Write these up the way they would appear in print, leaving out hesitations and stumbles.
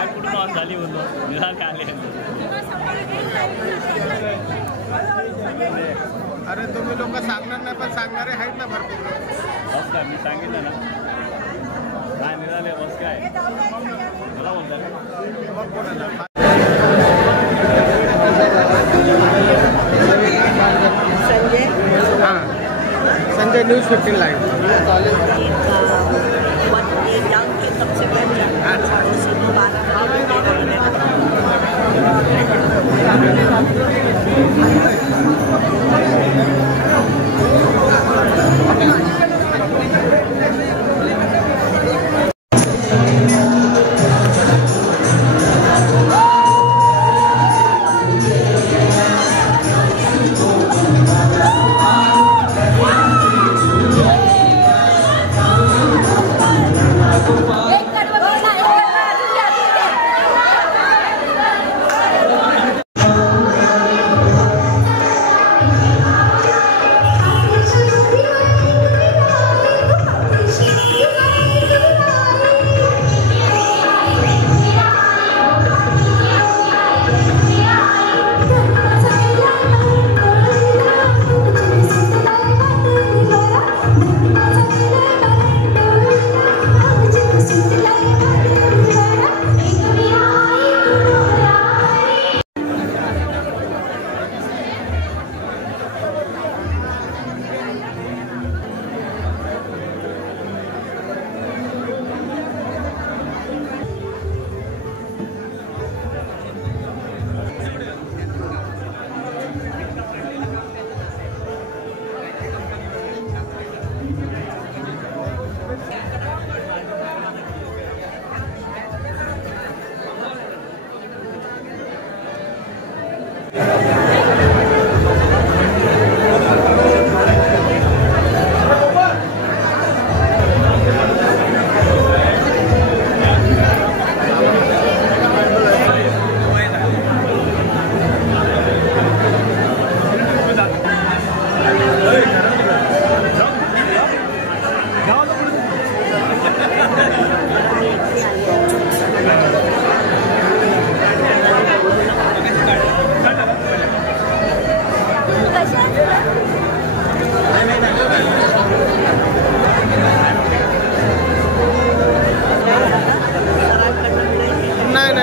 काय कुठून ऑन झाली बोललो निघाले आले. अरे तुम्ही लोक सांगणार नाही पण सांगणारे आहेत ना भरपूर. बस काय मी सांगितलं ना काय निघाले बस काय मला बोलतात संजय. हां संजय न्यूज़ 15 लाइव. सबसे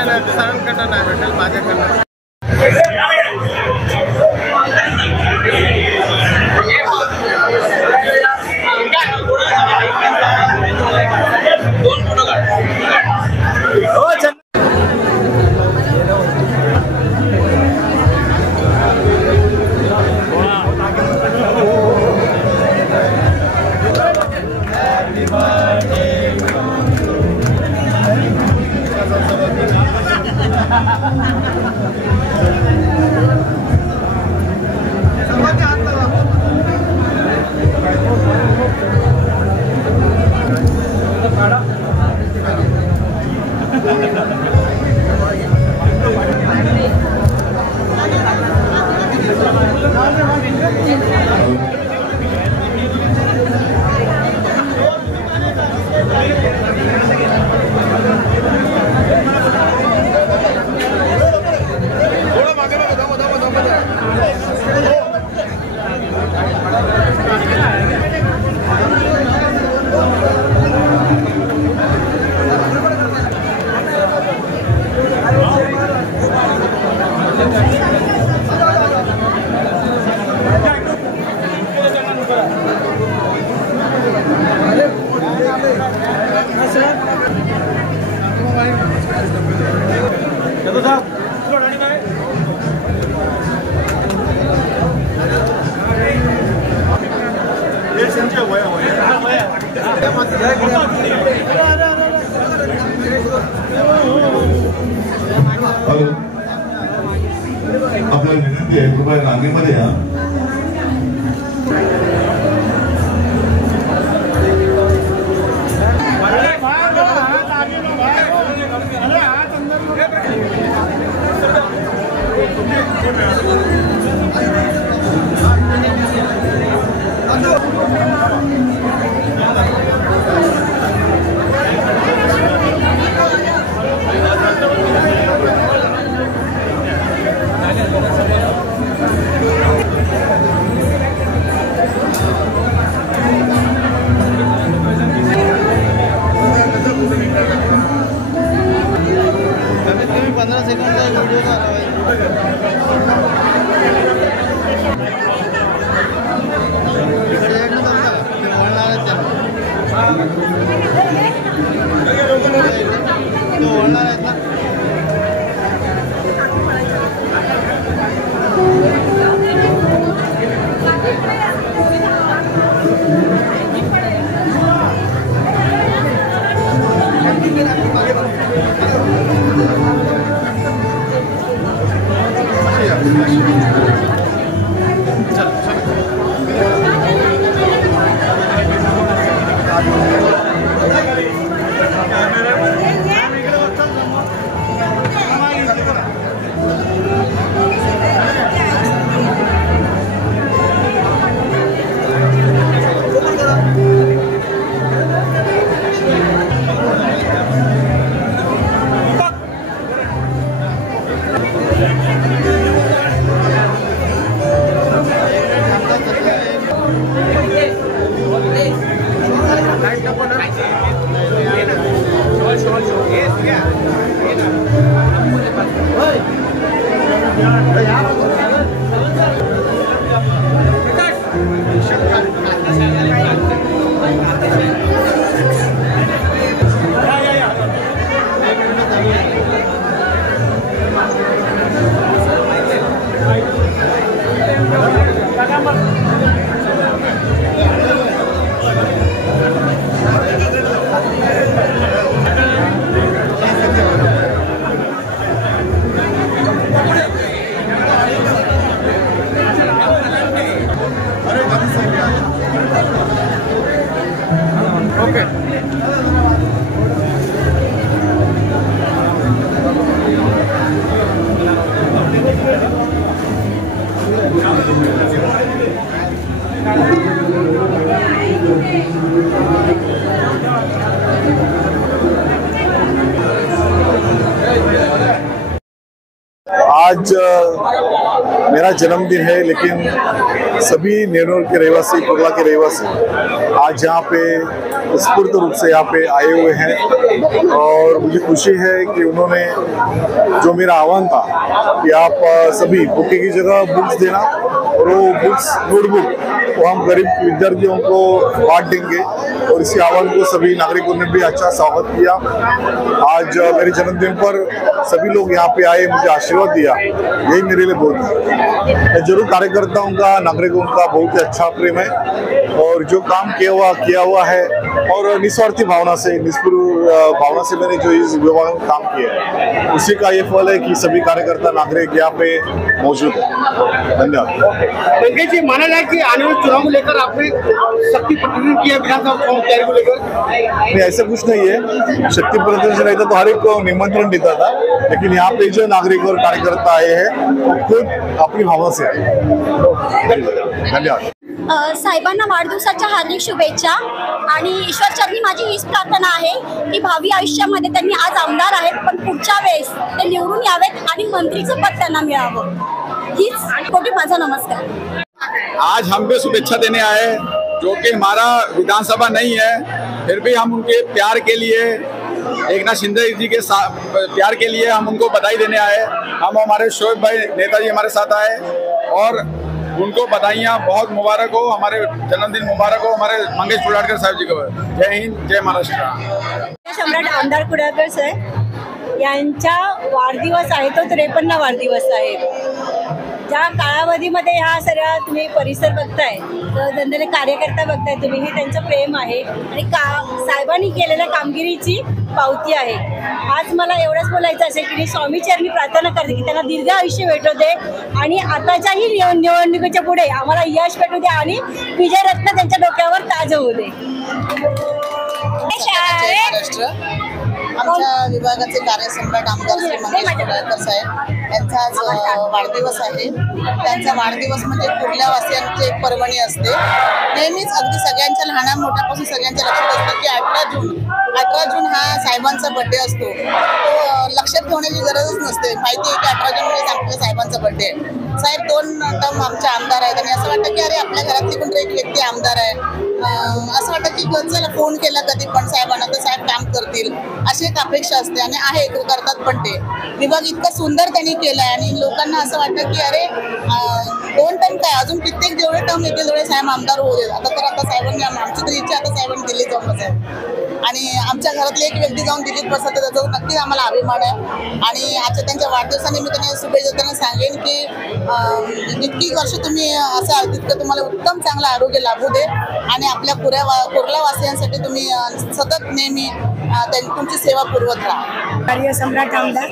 नाही सरांकडनं नाही भेटेल माझ्याकडनं. आपल्याला विनंती आहे कृपया रांगेमध्ये या. सेकंडचा एक व्हिडिओ झाला इकडे जमता ते वळणार आहेत त्यांना वळणार आहेत ना. आज मेरा जन्मदिन है, लेकिन सभी नेरूर के रहवासी, कुर्ला के रहवासी आज यहाँ पे स्फूर्त रूप से यहाँ पे आए हुए हैं और मुझे खुशी है कि उन्होंने जो मेरा आह्वान था कि आप सभी बुके की जगह बुक्स देना और वो बुक्स नोटबुक वो हम गरीब विद्यार्थियों को बांट देंगे और इसी आह्वान को सभी नागरिकों ने भी अच्छा स्वागत किया। आज मेरे जन्मदिन पर सभी लोग यहाँ पे आए, मुझे आशीर्वाद दिया, यही मेरे लिए बहुत है। मैं जरूर कार्यकर्ताओं का, नागरिकों का बहुत ही अच्छा प्रेम है और जो काम किया हुआ है और निस्वार्थी भावना से, निष्ठुर भावना से मैंने जो इस विभाग में काम किया है उसी का ये फल है कि सभी कार्यकर्ता नागरिक यहाँ पे मौजूद है। धन्यवाद। पंकज जी, माना जाए कि आने वाले चुनाव को लेकर आपने शक्ति प्रदर्शन किया विधानसभा चुनाव तैयारी को लेकर? नहीं, ऐसा कुछ नहीं है। शक्ति प्रदर्शन रहता तो हर एक को निमंत्रण देता था, लेकिन यहाँ पे जो नागरिक और कार्यकर्ता आए हैं वो खुद अपनी भावना से आए। धन्यवाद। साहेबांना वाढदिवसाच्या हार्दिक शुभेच्छा आणि ईश्वरचरणी माझी हीच प्रार्थना आहे की भावी आयुष्यामध्ये त्यांनी आज आमदार आहेत पण पुढच्या वेळेस ते निवडून यावेत आणि मंत्रीचं पद त्यांना मिळावं, हीच कोटी माझा नमस्कार। आज हम भी शुभेच्छा देने आए, जो कि हमारा विधानसभा नहीं है, फिर भी हम उनके प्यार के लिए, एकनाथ शिंदे जी के प्यार के लिए हम उनको बधाई देने आए। हम हमारे शोएब भाई नेताजी हमारे साथ आए और उनको बधाइयाँ बहुत मुबारक हो, हमारे जन्मदिन मुबारक हो हमारे मंगेश कुडाळकर साहेब जी को। जय हिंद, जय महाराष्ट्र। सम्राट आमदार कुडाळकर साहेब यांचा वाढदिवस आहे, तो 53 वाढदिवस आहे। ज्या कालावधीमध्ये ह्या सगळ्या तुम्ही परिसर बघताय, जनतेने कार्यकर्ता बघताय तुम्ही, हे त्यांचं प्रेम आहे आणि साहेबांनी केलेल्या कामगिरीची पावती आहे। आज मला एवढंच बोलायचं असेल की मी स्वामीचरणी प्रार्थना करते की त्यांना दीर्घ आयुष्य भेटू दे आणि आताच्याही निवडणुकीच्या पुढे आम्हाला यश भेटू दे आणि विजयरत्न त्यांच्या डोक्यावर ताज होऊ दे। आमच्या विभागाचे कार्यसम्राट आमदार श्री मंगेश कुडाळकर साहेब यांचा आज वाढदिवस आहे। त्यांचा वाढदिवस म्हणजे कुर्ल्यावासियांची एक पर्वणी असते। नेहमीच अगदी सगळ्यांच्या लहान मोठ्यापासून सगळ्यांच्या लक्षात असतं की 18 जून हा साहेबांचा बर्थडे असतो। तो लक्षात ठेवण्याची गरजच नसते, माहिती आहे की 18 जून म्हणजे आपल्या साहेबांचा बर्थडे आहे। साहेब 2 टर्म आमचे आमदार आहेत आणि असं वाटतं की अरे आपल्या घरातली कोणतरी एक व्यक्ती आमदार आहे। असं वाटतं की चला फोन केला कधी पण साहेबांना तर साहेब काम करतील अशी एक अपेक्षा असते आणि आहे करतात पण ते विभाग इतका सुंदर त्यांनी केलाय आणि लोकांना असं वाटतं की अरे 2 टर्म काय अजून कित्येक जेवढे टर्म येतील तेवढे साहेब आमदार होऊ देत. आता साहेबांनी आमची तर इच्छा आता साहेबांनी दिल्लीत जाऊन बसायला आणि आमच्या घरातली एक व्यक्ती जाऊन दिल्लीत बसत त्याचा नक्कीच आम्हाला अभिमान आहे. आणि आजच्या त्यांच्या वाढदिवसानिमित्ताने शुभेच्छा देताना सांगेन की जितकी वर्ष तुम्ही असाल तितकं तुम्हाला उत्तम चांगलं आरोग्य लाभू दे आणि आपल्या कुर्ला वासियांसाठी तुम्ही सतत नेहमी तुमची सेवा पुरवत राहा. कार्यसम्राट आमदार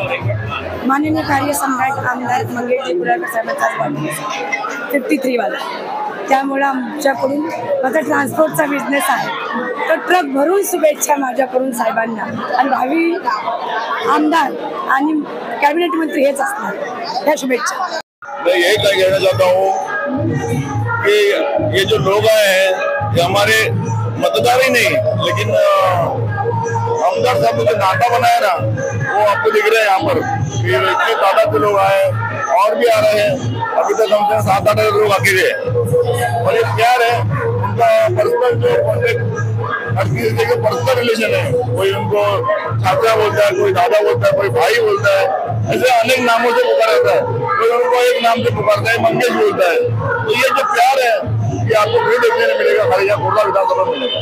माननीय कार्यसम्राट आमदार मंगेशजी कुडाळकर साहेबांचा वाढदिवस 53 वाला. त्यामुळं आमच्याकडून माझा ट्रान्सपोर्टचा बिझनेस आहे तर ट्रक भरून शुभेच्छा माझ्याकडून साहेबांना आणि भावी आमदार आणि कॅबिनेट मंत्री हेच असणार. या शुभेच्छा. मैं यही कहना चाहता हूँ कि ये जो लोग आए हैं ये हमारे मतदार ही नहीं लेकिन आमदार साहब ने जो नाता बनाया ना वो आपको दिख रहे हैं यहाँ पर इतनी तादाद के लोग आए और भी आ रहे हैं. अभी तक हमसे 7-8 लोग अकेले हैं और ये प्यार है उनका पर्सनल जो हर किसी का पर्सनल रिलेशन है. कोई उनको चाचा बोलता है, कोई दादा बोलता है, कोई भाई बोलता है, ऐसे अनेक नामों से पुकारता है. कोई उनको एक नाम से पुकारता है, मंगेश बोलता है. तो ये जो प्यार है ये आपको फिर देखने को मिलेगा खाली यहाँ कुर्ला विधानसभा में मिलेगा.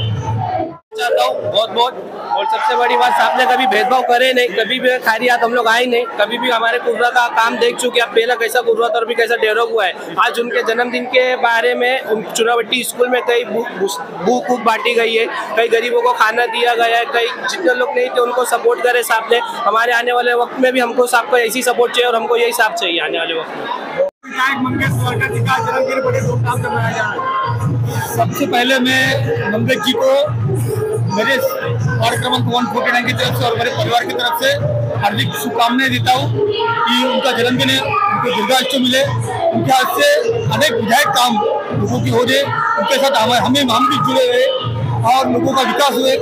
चाहता हूँ बहुत और सबसे बड़ी बात साहब ने कभी भेदभाव करे नहीं, कभी भी खारियात हम लोग आए नहीं, कभी भी हमारे कुर्रा का काम देख चुके. अब पहला कैसा कुर्रा था और भी कैसा डेवलप हुआ है. आज उनके जन्मदिन के बारे में चुनावटी स्कूल में कई बुक बांटी गई है, कई गरीबों को खाना दिया गया है, कई जितने लोग नहीं थे उनको सपोर्ट करे साहब ने. हमारे आने वाले वक्त में भी हमको साहब का ऐसी सपोर्ट चाहिए और हमको यही साहब चाहिए आने वाले वक्त में. सबसे पहले मैं मंगेश जी को मेरे वार्ड क्रमांक 149 की तरफ से और मेरे परिवार की तरफ से हार्दिक शुभकामनाएं देता हूँ कि उनका जन्मदिन है, उनको दीर्घायुष्य मिले, उनके हाथ से अनेक विधायक काम लोगों की हो जाए, उनके साथ हम भी जुड़े रहे और लोगों का विकास हुए,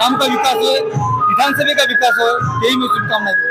काम का विकास हुए, विधानसभा का विकास हो, यही मैं शुभकामनाएं दूँ.